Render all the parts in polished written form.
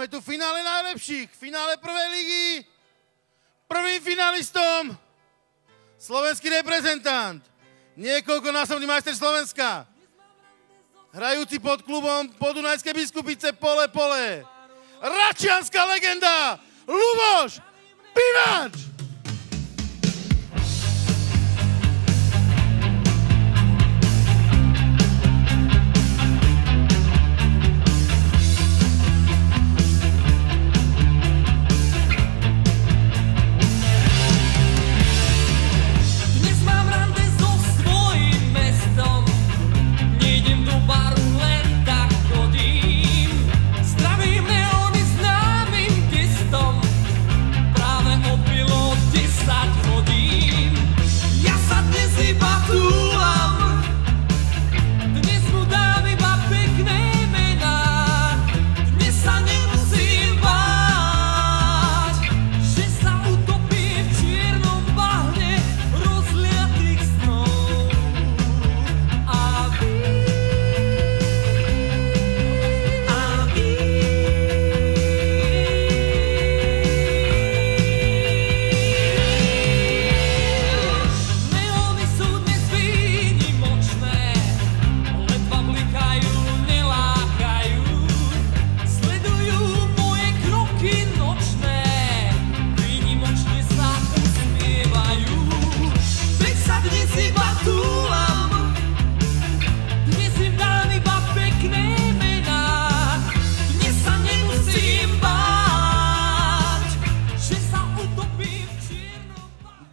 Máme tu finále najlepších, finále prvej ligy. Prvým finalistom slovenský reprezentant, niekoľkonásobný majster Slovenska, hrajúci pod klubom Podunajské Biskupice Pole Pole, račianska legenda Luboš Pivač!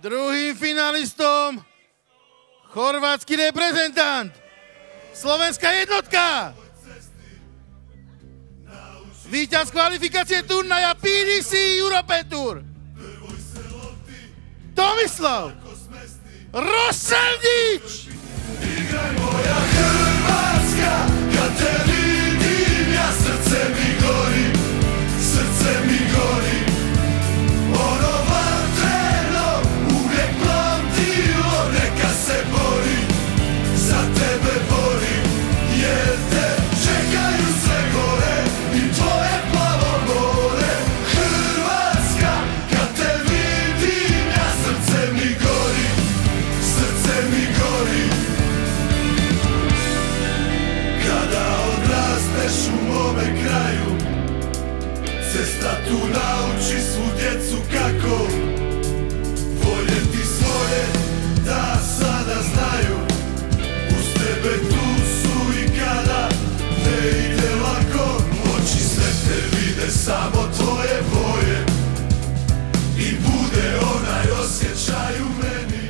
Druhým finalistom chorvátsky reprezentant, slovenská jednotka, víťaz kvalifikácie turnaja PDC European Tour, Tomislav Rosandič! Igraj moja Hrvatska, kad te vidim, ja srce mi gori, srce mi gori. Ono vatreno uvijek plamtilo, neka se bori, za tebe bori, jer te čekaju sve gore i tvoje plavo more. Hrvatska, kad te vidim, ja srce mi gori, srce mi gori. Kada odrasteš u mome kraju, cesta tu nauči svu djecu kako voljeti svoje, da sada znaju. Uz tebe tu su i kada ne ide lako, oči sve te vide samo tvoje boje i bude onaj osjećaj u meni.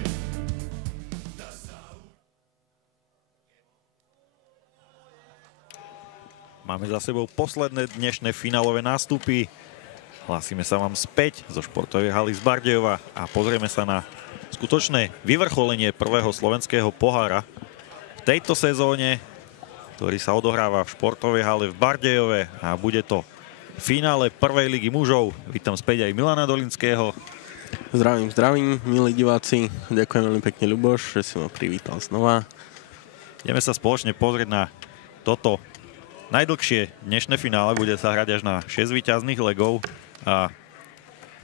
Máme za sebou posledné dnešné finálové nástupy. Hlásime sa vám späť zo športovej haly z Bardejova a pozrieme sa na skutočné vyvrcholenie prvého slovenského pohára v tejto sezóne, ktorý sa odohráva v športovej hale v Bardejove a bude to finále prvej ligy mužov. Vítam späť aj Milana Dolinského. Zdravím, zdravím, milí diváci. Ďakujem veľmi pekne, Ľuboš, že si ma privítal znova. Ideme sa spoločne pozrieť na toto najdlhšie dnešné finále. Bude sa hrať až na 6 víťazných legov a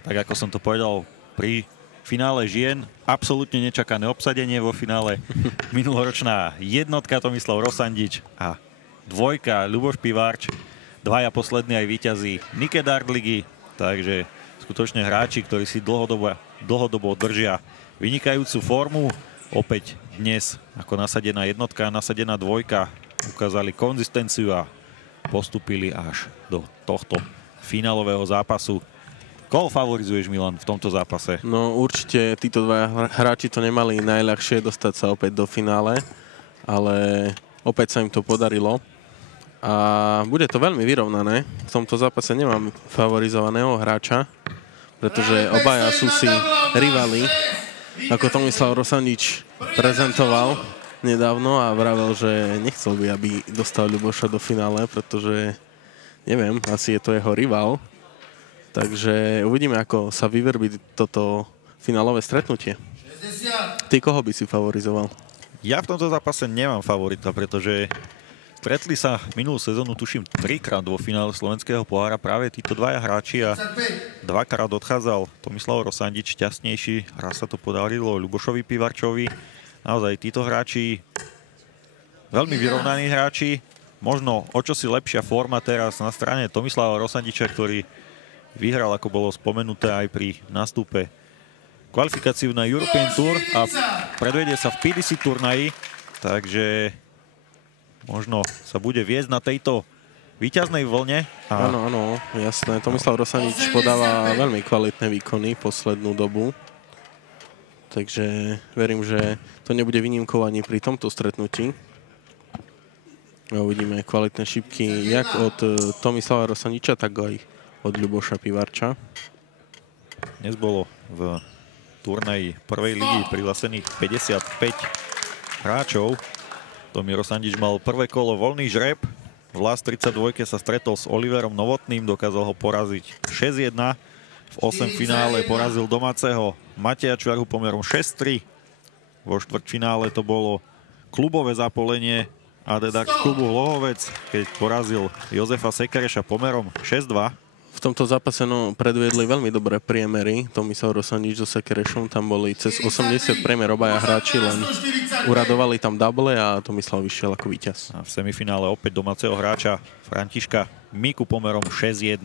tak ako som to povedal pri finále žien, absolútne nečakané obsadenie vo finále. Minuloročná jednotka Tomislav Rosandič a dvojka Ľuboš Pivarč, dvaja poslední aj víťazi Nike Dart ligy, takže skutočne hráči, ktorí si dlhodobo držia vynikajúcu formu. Opäť dnes ako nasadená jednotka a nasadená dvojka ukázali konzistenciu a postúpili až do tohto finálového zápasu. Koho favorizuješ, Milan, v tomto zápase? No určite títo dva hráči to nemali najľahšie dostať sa opäť do finále, ale opäť sa im to podarilo. A bude to veľmi vyrovnané. V tomto zápase nemám favorizovaného hráča, pretože obaja sú si rivali, ako Tomislav Rosandič prezentoval nedávno a vravel, že nechcel by, aby dostal Ľuboša do finále, pretože, neviem, asi je to jeho rival. Takže uvidíme, ako sa vyverbí toto finálové stretnutie. Ty koho by si favorizoval? Ja v tomto zápase nemám favorita, pretože Stretli sa minulú sezónu, tuším, 3-krát vo finále slovenského pohára práve títo dvaja hráči a 2-krát odchádzal Tomislav Rosandič šťastnejší. Raz sa to podarilo Ľubošovi Pivarčovi. Naozaj títo hráči, veľmi vyrovnaní hráči, možno o čosi lepšia forma teraz na strane Tomislava Rosandiča, ktorý vyhral, ako bolo spomenuté aj pri nástupe, kvalifikáciu na European Tour a predvedie sa v PDC turnaji, takže možno sa bude viesť na tejto víťaznej vlne. Áno, áno, jasné. Tomislav Rosandič podáva veľmi kvalitné výkony poslednú dobu, takže verím, že to nebude výnimkou ani pri tomto stretnutí. Uvidíme kvalitné šipky jak od Tomislava Rosandiča, tak aj od Ľuboša Pivarča. Dnes bolo v turnaji prvej ligy prihlásených 55 hráčov. Tomi Rosandič mal prvé kolo voľný žreb. V Last 32 sa stretol s Oliverom Novotným, dokázal ho poraziť 6-1. V 8 finále porazil domáceho Mateja Čvarhu pomerom 6-3. Vo štvrťfinále to bolo klubové zapolenie AD Dax klubu Hlohovec, keď porazil Jozefa Sekereša pomerom 6-2. V tomto zápase predviedli veľmi dobré priemery. Tomislav Rosandič so Sekerešom, tam boli cez 80 priemer obaja hráči, len uradovali tam double a Tomislav vyšiel ako víťaz. A v semifinále opäť domáceho hráča Františka Miku pomerom 6-1.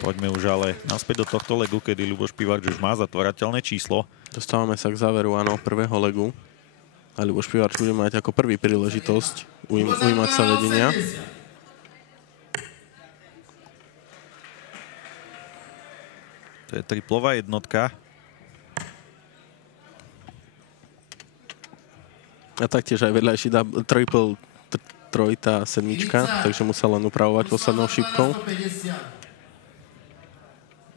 Poďme už ale naspäť do tohto legu, kedy Ľuboš Pivarč už má zatvárateľné číslo. Dostávame sa k záveru, áno, prvého legu. A Ľuboš Pivarč bude mať ako prvý príležitosť ujímať sa vedenia. To je triplová jednotka. A taktiež aj vedľajší triple trojitá sedmička, takže musel len upravovať poslednou šipkou.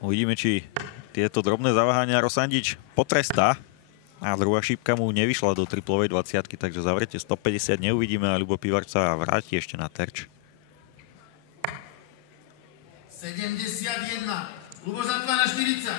Uvidíme, či tieto drobné zaváhania Rosandič potrestá. A druhá šipka mu nevyšla do triplovej 20-ky, takže zavrete 150 neuvidíme a Ľubo Pivarč sa vráti ešte na terč. 71. Ľubo zatvára 40.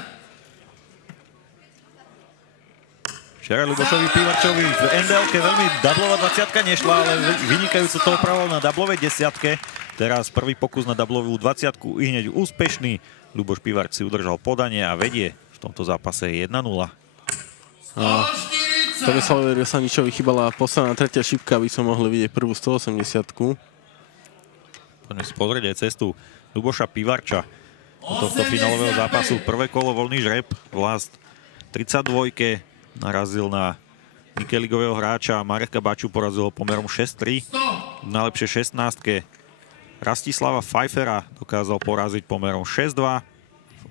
Včera Ľubošovi Pivarčovi v NDL-ke veľmi dublová 20-ka nešla, ale vynikajúco to opravoval na dublovej 10-ke. Teraz prvý pokus na dublovú 20-ku i hneď úspešný. Ľuboš Pivarč si udržal podanie a vedie v tomto zápase 1-0. Tomislavovi Rosandičovi chýbala posledná tretia šipka, aby sme mohli vidieť prvú 180-ku. Poďme si pozrieť aj cestu Ľuboša Pivarča do tohto finálového zápasu. Prvé kolo voľný žreb v Last 32 narazil na Nikeligového hráča Mareka Baču, porazil ho pomerom 6-3. V najlepšej 16-ke Rastislava Pfeiffera dokázal poraziť pomerom 6-2.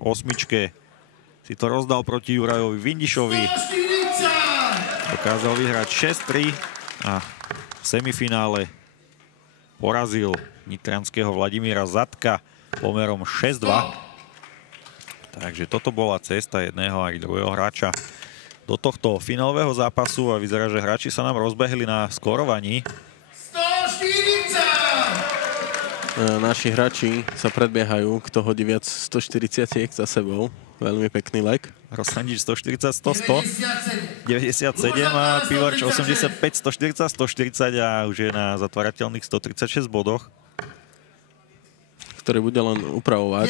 V 8-čke si to rozdal proti Jurajovi Vindišovi. Dokázal vyhrať 6-3 a v semifinále porazil nitrianskeho Vladimíra Zatka pomerom 6-2. Takže toto bola cesta jedného aj druhého hráča do tohto finálového zápasu a vyzerá, že hráči sa nám rozbehli na skórovaní. 140! Naši hráči sa predbiehajú, kto hodí viac 140 za sebou. Veľmi pekný leg. Rosandič 140, 100, 100, 97 a Pivarč 85, 140, 140 a už je na zatvárateľných 136 bodoch. Ktorý bude len upravovať,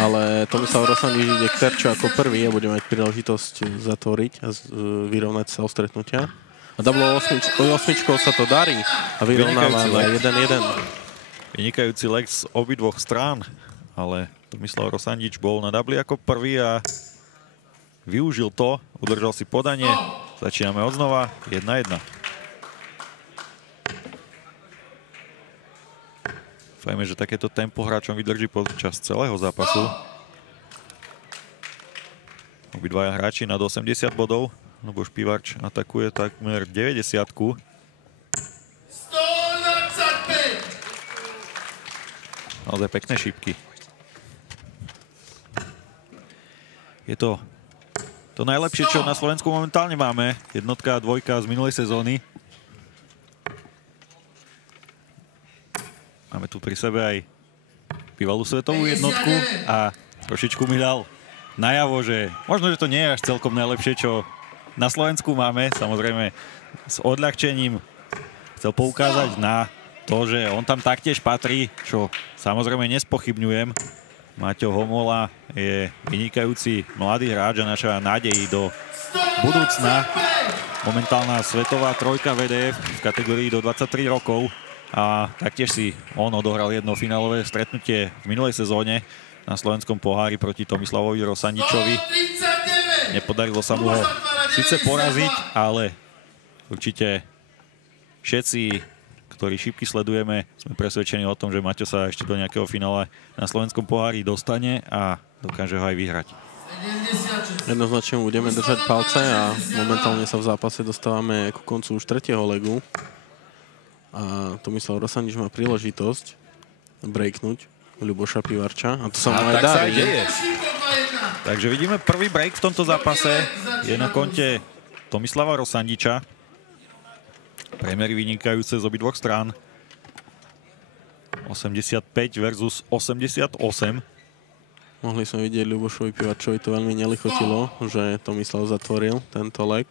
ale Tomislav Rosandič ide k terču ako prvý a bude mať príležitosť zatvoriť a vyrovnať sa o stretnutia. A double 8 sa to darí a vyrovnáva na 1-1. Vynikajúci leg z obidvoch strán, ale Tomislav Rosandič bol na dubli ako prvý a využil to, udržal si podanie. Začíname odznova, 1-1. Dúfajme, že takéto tempo hráčom vydrží počas celého zápasu. Obidvaja hráči nad 80 bodov. Ľuboš Pivarč atakuje takmer 90-ku. 125! Naozaj pekné šipky. Je to najlepšie, čo na Slovensku momentálne máme. Jednotka a dvojka z minulej sezóny. Máme tu pri sebe aj bývalú svetovú jednotku a trošičku mi dal najavo, že možno, že to nie je až celkom najlepšie, čo na Slovensku máme. Samozrejme s odľahčením chcel poukázať na to, že on tam taktiež patrí, čo samozrejme nespochybňujem. Maťo Homola je vynikajúci mladý hráč a naša nádej do budúcna. Momentálna svetová trojka VDF v kategórii do 23 rokov a taktiež si on odohral jedno finálové stretnutie v minulej sezóne na slovenskom pohári proti Tomislavovi Rosandičovi. Nepodarilo sa mu ho síce poraziť, ale určite všetci, ktorí šípky sledujeme, sme presvedčení o tom, že Maťo sa ešte do nejakého finále na slovenskom pohári dostane a dokáže ho aj vyhrať. Jednoznačne budeme držať palce a momentálne sa v zápase dostávame ku koncu už 3. legu. A Tomislav Rosandič má príležitosť breaknúť Ľuboša Pivarča a to sa mu aj darí. Takže vidíme prvý break v tomto zápase. Je na konte Tomislava Rosandiča. Priemery vynikajúce z obidvoch strán. 85 versus 88. Mohli sme vidieť Ľubošovi Pivarčovi, to veľmi nelichotilo, že Tomislav zatvoril tento leg.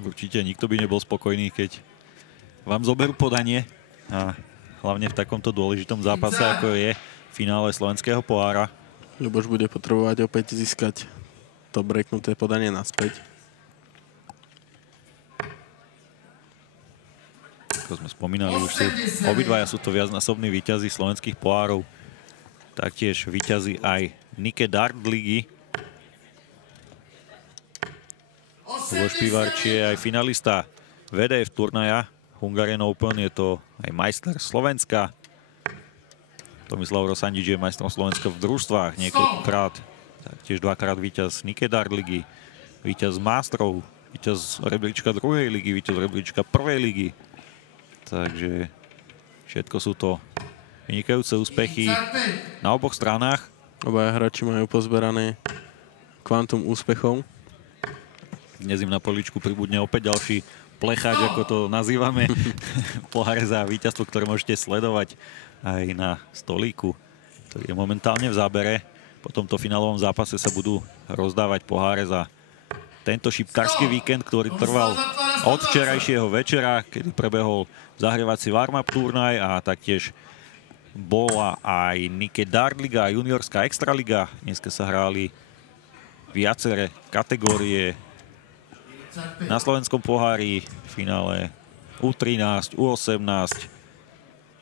Určite nikto by nebol spokojný, keď vám zoberú podanie. A hlavne v takomto dôležitom zápase, ako je finále slovenského pohára. Ľuboš bude potrebovať opäť získať to breaknuté podanie naspäť. Ako sme spomínali, už sú obidvaja sú to viacnásobní víťazi slovenských pohárov. Taktiež víťazi aj Nike Dart ligy. Ľuboš Pivarč je aj finalista VDF turnaja Hungarian Open, je to aj majster Slovenska. Tomislav Rosandič je majstrom Slovenska v družstvách niekoľkokrát. Taktiež dvakrát víťaz Nike Dart ligy, víťaz Mastrov, víťaz rebríčka 2. ligy, víťaz rebríčka 1. ligy. Takže všetko sú to vynikajúce úspechy na oboch stranách. Obaja hráči majú pozberané kvantum úspechov. Dnes im na poličku pribudne opäť ďalší plecháč, ako to nazývame. Poháre za víťazstvo, ktoré môžete sledovať aj na stolíku, ktorý je momentálne v zábere. Po tomto finálovom zápase sa budú rozdávať poháre za tento šipkársky víkend, ktorý trval od včerajšieho večera, kedy prebehol zahrievací warm-up turnaj a taktiež bola aj Nike Dart liga a juniorská extraliga. Dneska sa hráli viaceré kategórie na slovenskom pohári, v finále U13, U18,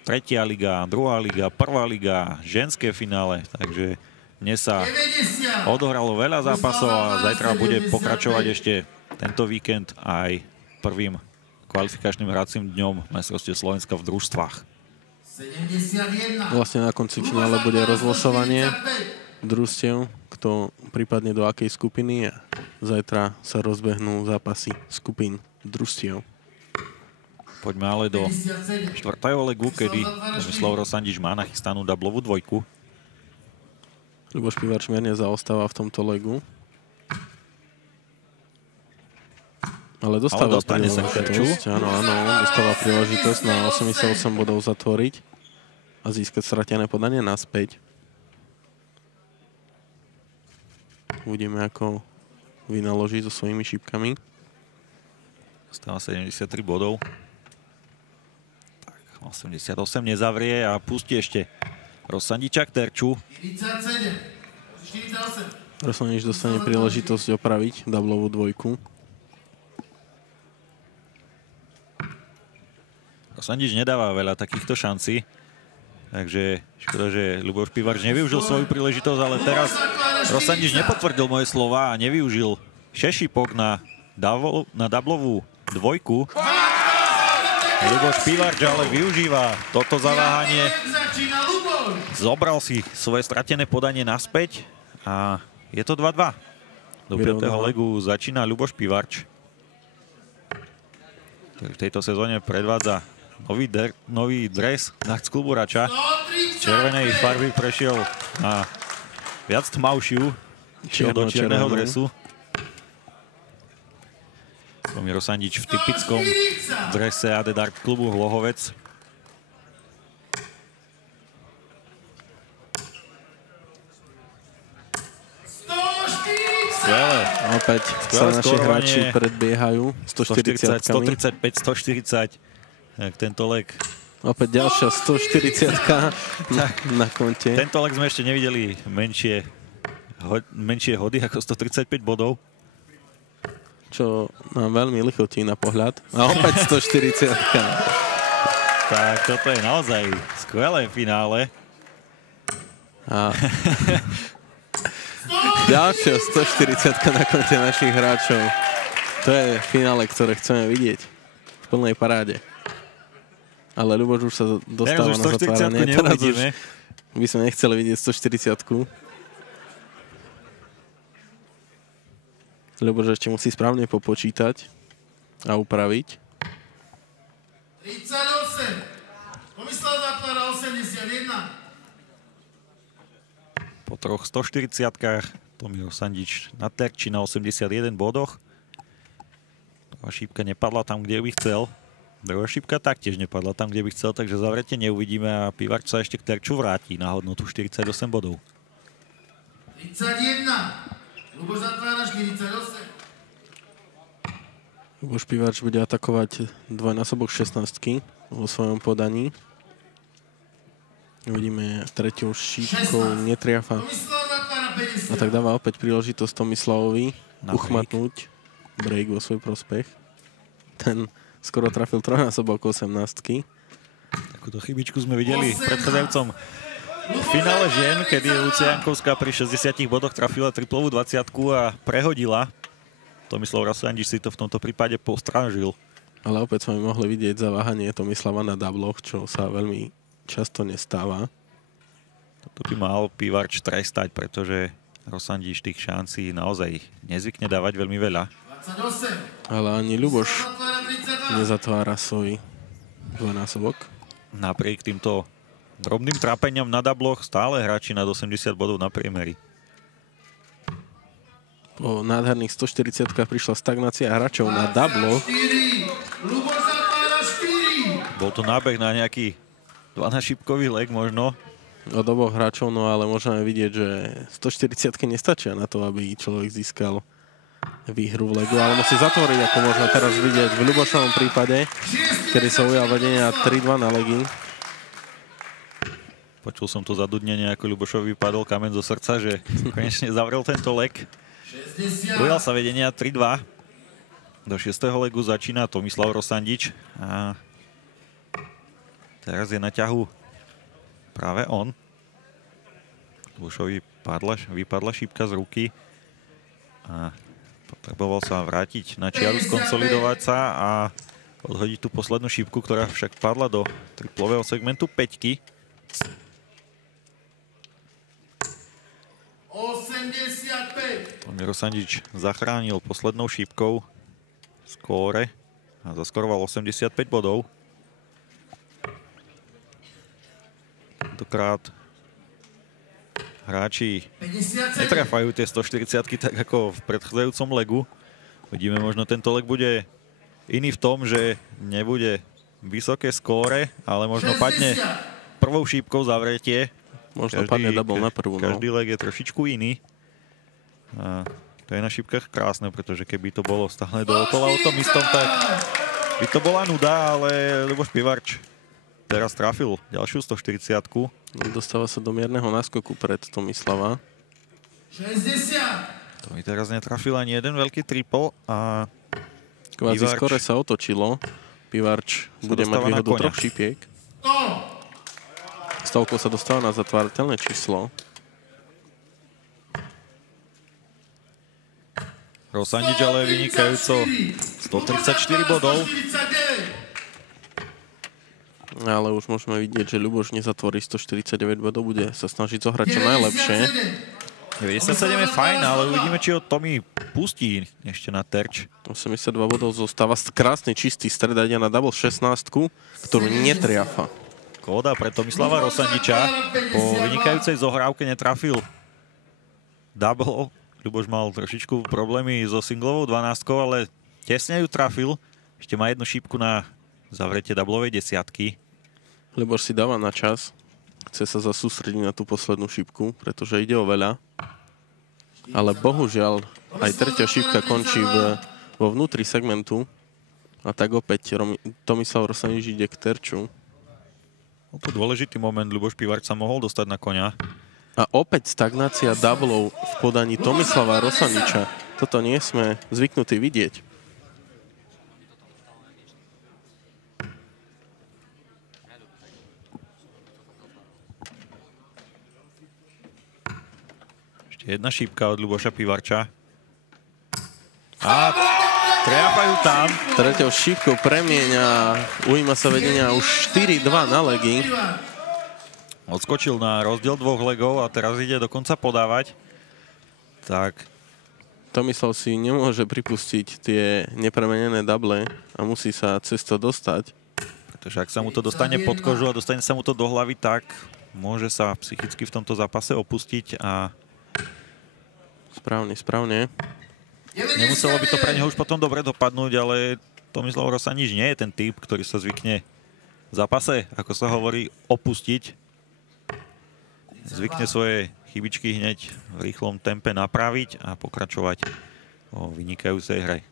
3. liga, 2. liga, 1. liga, ženské finále, takže dnes sa odohralo veľa zápasov a zajtra bude pokračovať ešte tento víkend aj prvým kvalifikačným hracím dňom majstrovstiev Slovenska v družstvách. Vlastne na konci finále bude rozlosovanie družstiev, kto prípadne do akej skupiny, a zajtra sa rozbehnú zápasy skupín družstiev. Poďme ale do 4. legu, kedy Tomislav Rosandič má nachystanú dublovú dvojku. Ľuboš Pivarč mierne zaostáva v tomto legu. Ale dostáva príležitosť. Áno, dostáva príležitosť na 88 bodov zatvoriť a získať stratené podanie naspäť. Uvidíme, ako vynaloží so svojimi šípkami. Stáva 73 bodov. Tak, 88 nezavrie a pustí ešte Rosandiča k terču. 47, 48. Rosandič dostane príležitosť opraviť dublovú dvojku. Rosandič nedáva veľa takýchto šancí. Takže škoda, že Ľuboš Pivarč nevyužil svoju príležitosť, ale teraz Rosandič nepotvrdil moje slova a nevyužil šešípok na dublovú dvojku. Ľuboš Pivarč ale využíva toto zaváhanie. Zobral si svoje stratené podanie naspäť a je to 2-2. Do 5. legu začína Ľuboš Pivarč. V tejto sezóne predvádza nový dres Darts klubu Rača. Z červenej farby prešiel na viac tmavšiu, do čierneho dresu. Tomiro Rosandič v typickom drese AD Dart klubu Hlohovec. Skvelé. Opäť sa naši hráči predbiehajú. 140, 135, 140. Tak tento leg... Opäť ďalšia 140 na konte. Tento leg sme ešte nevideli menšie hody ako 135 bodov. Čo nám veľmi lichotí na pohľad. A opäť 140. Tak toto je naozaj skvelé finále. A ďalšia 140 na konte našich hráčov. To je finále, ktoré chceme vidieť v plnej paráde. Ale Ľuboš už sa dostáva na zatváranie. Teraz už by sme nechceli vidieť 140-ku. Ľuboš ešte musí správne popočítať a upraviť. 38. Tomislav zatvára 81. Po troch 140-kách Tomi Rosandič na terči na 81 bodoch. Prvá šípka nepadla tam, kde by chcel. Druhá šípka taktiež nepadla tam, kde by chcel, takže zavrete neuvidíme a Pivarč sa ešte k terču vráti na hodnotu 48 bodov. 31. Ľuboš zatvára 48. Ľuboš Pivarč bude atakovať dvojnásobok 16-ky vo svojom podaní. Uvidíme treťou šípkou, netriafa. A tak dáva opäť príležitosť Tomislavovi uchmatnúť break vo svoj prospech. Ten skoro trafil trojnásobok 18-ky. Takúto chybičku sme videli v predchádzajúcom finále žien, kedy Lucia Jankovská pri 60 bodoch trafila triplovú 20-ku a prehodila. Tomislav Rosandič si to v tomto prípade postrážil. Ale opäť sme mohli vidieť zaváhanie Tomislava na dabloch, čo sa veľmi často nestáva. Toto by mal Pivarč trestať, pretože Rosandič tých šancí naozaj nezvykne dávať veľmi veľa. 28. Ale ani Ľuboš nezatvára svoj dvojnásobok. Napriek týmto drobným trápeniam na dabloch stále hráči nad 80 bodov na priemeri. Po nádherných 140-kách prišla stagnácia hráčov na dabloch. Ľuboš zatvára 4. Bol to nábeh na nejaký 12-šípkový leg možno. Od oboch hráčov, no ale môžeme vidieť, že 140-ky nestačia na to, aby človek získal výhru v legu, ale musí zatvoriť, ako môžeme teraz vidieť v Ľubošovom prípade, kedy sa ujal vedenia 3-2 na legy. Počul som to zadudnenie, ako Ľubošovi padol kameň zo srdca, že konečne zavrel tento leg. Ujal sa vedenia 3-2. Do 6. legu začína Tomislav Rosandič a teraz je na ťahu práve on. Ľubošovi vypadla šípka z ruky a potreboval sa vrátiť na čiaru, skonsolidovať sa a odhodiť tú poslednú šípku, ktorá však padla do triplového segmentu 5-ky. 85. Tomi Rosandič zachránil poslednou šípkou skóre a zaskoroval 85 bodov. Tentokrát hráči netrafajú tie 140-ky tak ako v predchádzajúcom legu. Vidíme, možno tento leg bude iný v tom, že nebude vysoké skóre, ale možno padne prvou šípkou zavretie. Možno padne double na prvú. Každý leg je trošičku iný. A to je na šípkach krásne, pretože keby to bolo stále dookola o tom istom, tak by to bola nuda, ale Ľuboš Pivarč teraz trafil ďalšiu 140-ku. Dostáva sa do mierneho náskoku pred Tomislava. 60. To mi teraz netrafil ani jeden veľký triple a Kvázi skore sa otočilo. Pivarč bude mať výhodu 3 šípiek. Stovkou sa dostáva na zatvárateľné číslo. Rosandič ale vynikajúco 134 bodov. Ale už môžeme vidieť, že Ľuboš nezatvorí 149 bodov, bude sa snažiť zohrať čo najlepšie. 97 je fajn, ale uvidíme, či ho Tomi pustí ešte na terč. 82 bodov zostáva. Krásny čistý stred, ide na double 16-ku, ktorú netriafa. Kóda pre Tomislava Rosandiča. Po vynikajúcej zohrávke netrafil double. Ľuboš mal trošičku problémy so singlovou 12-kou, ale tesne ju trafil. Ešte má jednu šípku na zavretie doublovej desiatky. Ľuboš si dáva na čas. Chce sa zasústrediť na tú poslednú šípku, pretože ide o veľa. Ale bohužiaľ aj tretia šípka končí vo vnútri segmentu A tak opäť Tomislav Rosanič ide k terču. Opäť dôležitý moment, Ľuboš Pivarč sa mohol dostať na koňa. A opäť stagnácia doublov v podaní Tomislava Rosaniča. Toto nie sme zvyknutí vidieť. Ešte jedna šípka od Ľuboša Pivarča. A triafajú tam. Treťou šípkou premieňa, ujíma sa vedenia už 4-2 na legy. Odskočil na rozdiel 2 legov a teraz ide dokonca podávať. Tak. Tomislav si nemôže pripustiť tie nepremenené double a musí sa cez to dostať. Pretože ak sa mu to dostane pod kožu a dostane sa mu to do hlavy, tak môže sa psychicky v tomto zápase opustiť a... Správne. Nemuselo by to pre neho už potom dobre dopadnúť, ale Tomislav Rosanič nie je ten typ, ktorý sa zvykne v zápase, ako sa hovorí, opustiť. Zvykne svoje chybičky hneď v rýchlom tempe napraviť a pokračovať vo vynikajúcej hre.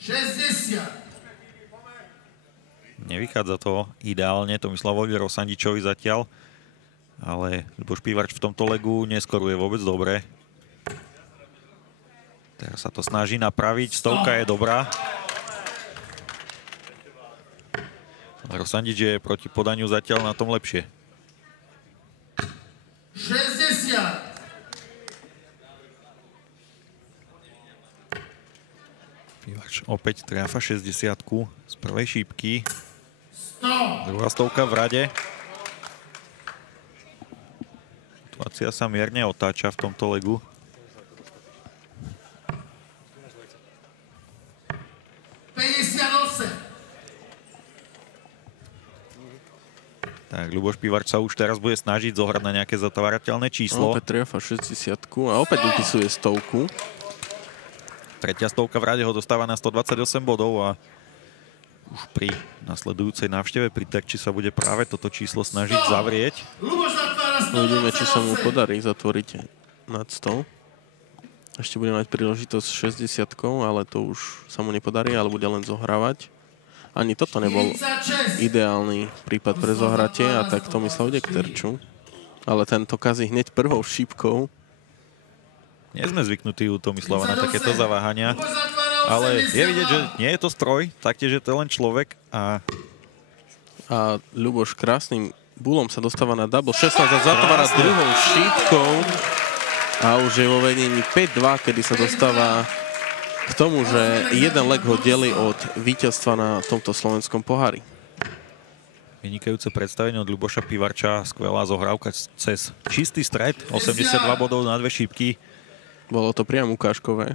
60. Nevychádza to ideálne Tomislavovi Rosaničovi zatiaľ, ale Ľuboš Pivarč v tomto legu neskoruje vôbec dobre. Teraz sa to snaží napraviť, stovka je dobrá. Rosanič je proti podaniu zatiaľ na tom lepšie. 60. Pivarč opäť triafa 60-ku z prvej šípky. 100. Druhá stovka v rade. Situácia sa mierne otáča v tomto legu. Tak, Ľuboš Pivarč sa už teraz bude snažiť zohrať na nejaké zatvárateľné číslo. Opäť triafa 60-ku a opäť upisuje stovku. Tretia stovka v rade ho dostáva na 128 bodov a už pri nasledujúcej návšteve pri terči sa bude práve toto číslo snažiť zavrieť. Uvidíme, či sa mu podarí zatvoriť nad 100. Ešte bude mať príležitosť s 60-kou, ale to už sa mu nepodarí, ale bude len zohrávať. Ani toto nebol ideálny prípad pre zohratie a tak Tomislav ide k terču. Ale tento kazí hneď prvou šípkou. Nie sme zvyknutí u Tomislava na takéto zaváhania, ale je vidieť, že nie je to stroj, taktiež je to len človek a Ľuboš krásnym bulom sa dostáva na double 16 a zatvára druhou šípkou a už je vo vedení 5-2, kedy sa dostáva k tomu, že jeden leg ho delí od víťazstva na tomto slovenskom pohári. Vynikajúce predstavenie od Ľuboša Pivarča, skvelá zohrávka cez čistý stred, 82 bodov na 2 šípky. Bolo to priam ukážkové.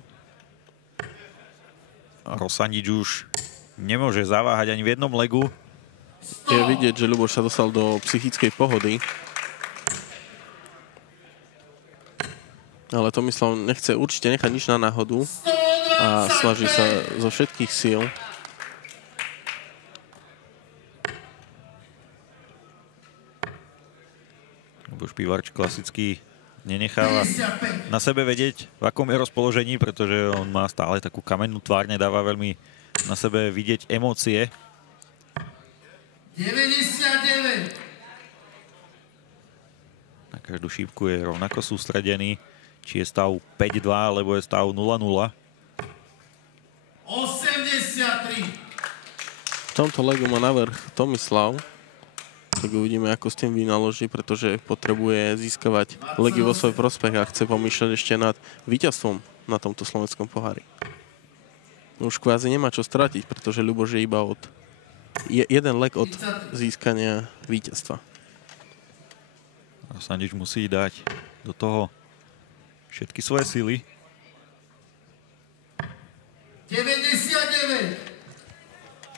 Rosanič už nemôže zaváhať ani v jednom legu. Je vidieť, že Ľuboš sa dostal do psychickej pohody. Ale Tomislav nechce určite nechať nič na náhodu a snaží sa zo všetkých síl. Ľuboš Pivarč klasicky nenecháva na sebe vedieť, v akom je rozpoložení, pretože on má stále takú kamennú tvár, nedáva veľmi na sebe vidieť emócie. 99. Na každú šípku je rovnako sústredený, či je stav 5-2, alebo je stav 0-0. 83. V tomto legu má navrch Tomislav. Tak uvidíme, ako s tým vynaloží, pretože potrebuje získavať legy vo svoj prospech a chce pomýšľať ešte nad víťazstvom na tomto slovenskom pohári. Už kvázi nemá čo stratiť, pretože Ľuboš je iba jeden leg od získania víťazstva. Rosanič musí dať do toho všetky svoje sily. 99.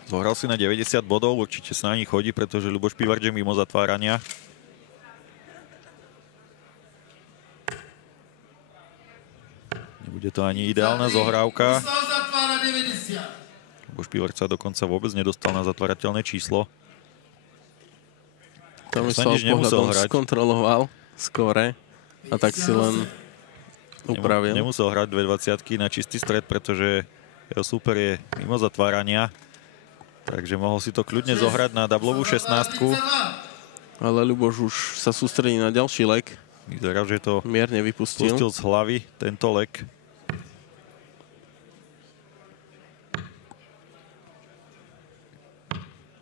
Zohral si na 90 bodov, určite sa na nich chodí, pretože Ľuboš Pivarč je mimo zatvárania. Nebude to ani ideálna zohrávka. Ľuboš Pivarč sa dokonca vôbec nedostal na zatvárateľné číslo. Tomislav pohľadom skontroloval skóre a tak si len upravil. Nemusel hrať 2 20-ky na čistý stred, pretože jeho súper je mimo zatvárania. Takže mohol si to kľudne zohrať na doublovú 16-ku. Ale Ľuboš už sa sústredí na ďalší leg. Vyzerá, že to Mierne vypustil. pustil z hlavy tento leg.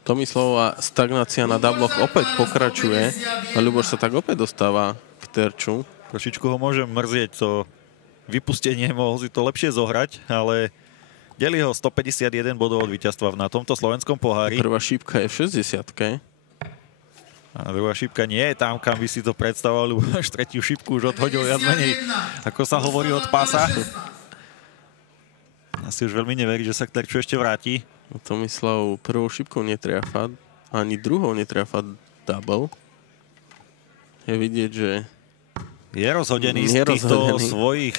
Tomislavová stagnácia na dubloch opäť pokračuje a Ľuboš sa tak opäť dostáva k terču. Trošičku ho môže mrzieť to vypustenie, mohol si to lepšie zohrať, ale delí ho 151 bodov od víťazstva na tomto slovenskom pohári. Prvá šípka je v 60-ke. A druhá šípka nie je tam, kam by si to predstavoval, lebo až tretiu šípku už odhodil viac menej, ako sa hovorí, od pása. Asi už veľmi neverí, že sa k terču ešte vráti. Tomislav prvou šípkou netriafa, ani druhou netriafa double. Je vidieť, že je rozhodený z týchto svojich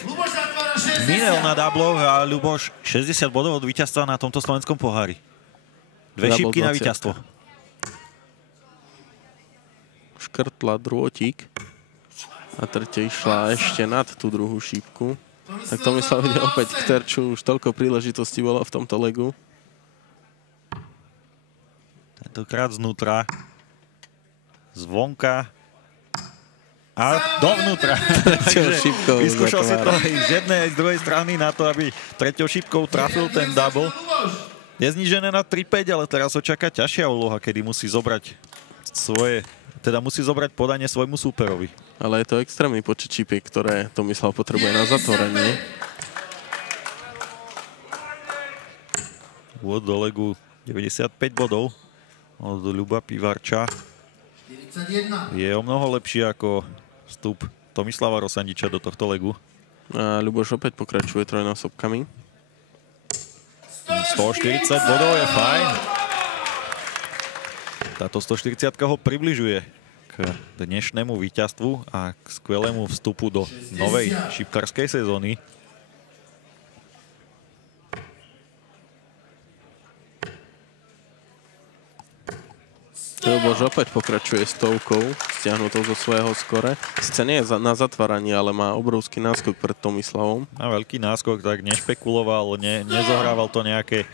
minel na doubloch a Ľuboš 60 bodov od víťazstva na tomto slovenskom pohári. 2 šípky na víťazstvo. Škrtla drôtik a tretia išla ešte nad tú druhú šípku. Tak Tomislav ide opäť k terču, už toľko príležitostí bolo v tomto legu. Tentokrát znútra, zvonka a dovnútra. Takže vyskúšal si to aj z jednej, aj z druhej strany na to, aby treťou šípkou trafil ten double. Je znížené na 3-5, ale teraz ho čaká ťažšia úloha, kedy musí zobrať musí zobrať podanie svojmu súperovi. Ale je to extrémny počet šípiek, ktoré Tomislav potrebuje na zatvorenie. Úvod do legu 95 bodov od Ľuba Pivarča. Je o mnoho lepší ako vstup Tomislava Rosandiča do tohto legu. A Ľuboš opäť pokračuje trojnásobkami. 140 bodov je fajn. Táto 140 ho približuje k dnešnému víťazstvu a k skvelému vstupu do novej šípkarskej sezóny. Ľuboš opäť pokračuje stovkou, stiahnutou zo svojho skore. Sice nie je na zatváranie, ale má obrovský náskok pred Tomislavom. Má veľký náskok, tak nešpekuloval, nezohrával to nejaké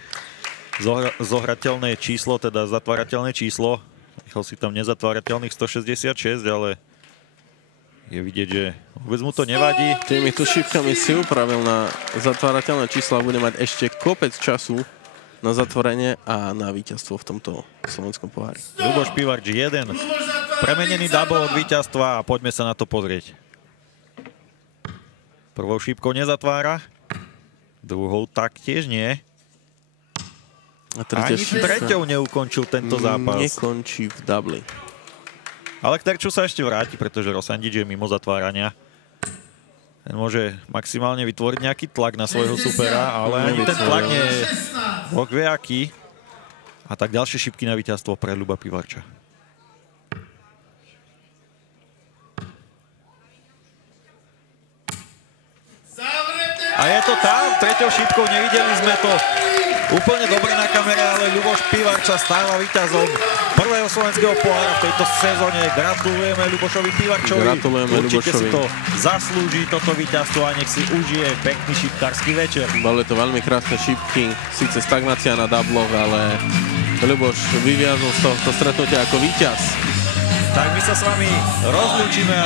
zohrateľné číslo, teda zatvárateľné číslo. Nechal si tam nezatvárateľných 166, ale je vidieť, že vôbec mu to nevadí. Týmito šípkami si upravil na zatvárateľné čísla a bude mať ešte kopec času na zatvorenie a na víťazstvo v tomto slovenskom pohári. Ľuboš Pivarč 1. Premenený double od víťazstva a poďme sa na to pozrieť. Prvou šípkou nezatvára, druhou taktiež nie. Ani treťou neukončil tento zápas. Nekončí v dubli. Ale k terču sa ešte vráti, pretože Rosandič je mimo zatvárania. Ten môže maximálne vytvoriť nejaký tlak na svojho supera, ale ani ten tlak nie je Boh vie aký. A tak ďalšie šípky na víťazstvo pre Ľuba Pivarča. A je to tam, treťou šípkou, nevideli sme to úplne dobre na kamere, ale Ľuboš Pivarč sa stáva víťazom prvého slovenského pohára v tejto sezóne. Gratulujeme Ľubošovi Pivarčovi. Gratulujeme Určite Ľubošovi. si to zaslúži, toto víťazstvo, a nech si užije pekný šípkarský večer. Boli to veľmi krásne šípky, síce stagnácia na dubloch, ale Ľuboš vyviazol z tohto stretnutia ako víťaz. Tak my sa s vami rozlúčime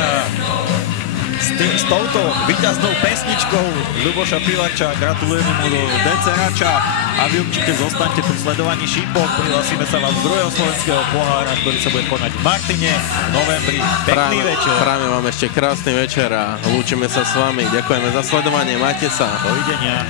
s touto víťaznou pesničkou Ľuboša Pivarča. Gratulujeme mu do DCRača a vy určite zostaňte pri sledovaní šípok. Prihlásime sa vám z druhého slovenského pohára, ktorý sa bude konať v Martine v novembri. Pekný večer. Práve vám ešte krásny večer a lúčime sa s vami. Ďakujeme za sledovanie, majte sa. Dovidenia.